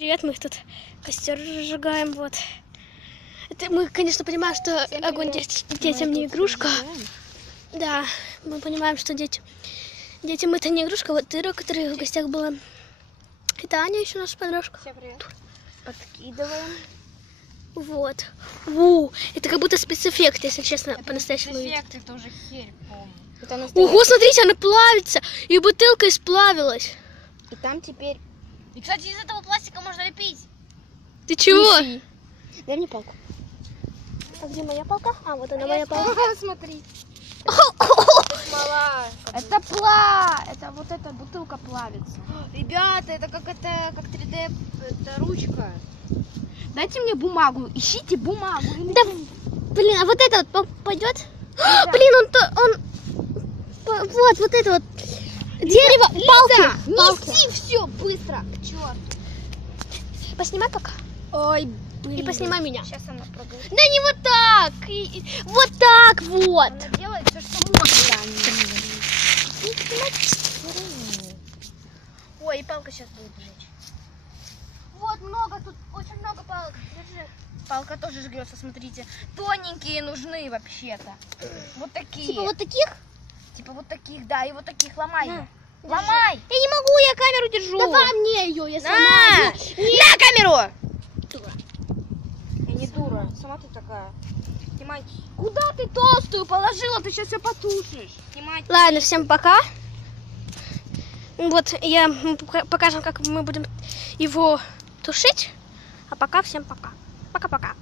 Привет, мы тут костер разжигаем, вот. Это мы, конечно, понимаем, что огонь детям не игрушка. Да, мы понимаем, что детям это не игрушка. Вот Ира, которая в гостях была. Это Аня, еще наша подружка. Всем привет. Подкидываем. Вот. Это как будто спецэффект, если честно, по-настоящему. Спецэффект, это уже херь, помню. Ого, смотрите, она плавится. И бутылка исплавилась. И там теперь... И, кстати, из этого пластика можно лепить. Ты чего? Дай мне палку. А где моя палка? А, вот она, моя палка. Смотри. Смола. Это вот эта бутылка плавится. Ребята, это как 3D, это ручка. Дайте мне бумагу, ищите бумагу. Да, блин, а вот это вот пойдет? Блин, вот это вот дерево, палки. Неси все быстро, к черту. Поснимай пока. Ой, блин. И поснимай меня. Сейчас она пробует. Да не вот так. Вот так вот. Она делает все, что можно. Ой, и палка сейчас будет жечь. Вот много, тут очень много палок. Держи. Палка тоже жгется, смотрите. Тоненькие нужны вообще-то. Вот такие. Типа вот таких? Типа вот таких, да, и вот таких ломай. На, ломай. Я не могу, я камеру держу. Давай мне ее, я сломаю. На камеру! Дура. Я не дура, сама ты такая. Снимай. Куда ты толстую положила? Ты сейчас все потушишь. Снимай. Ладно, всем пока. Вот, мы покажем, как мы будем его тушить. А пока всем пока. Пока-пока.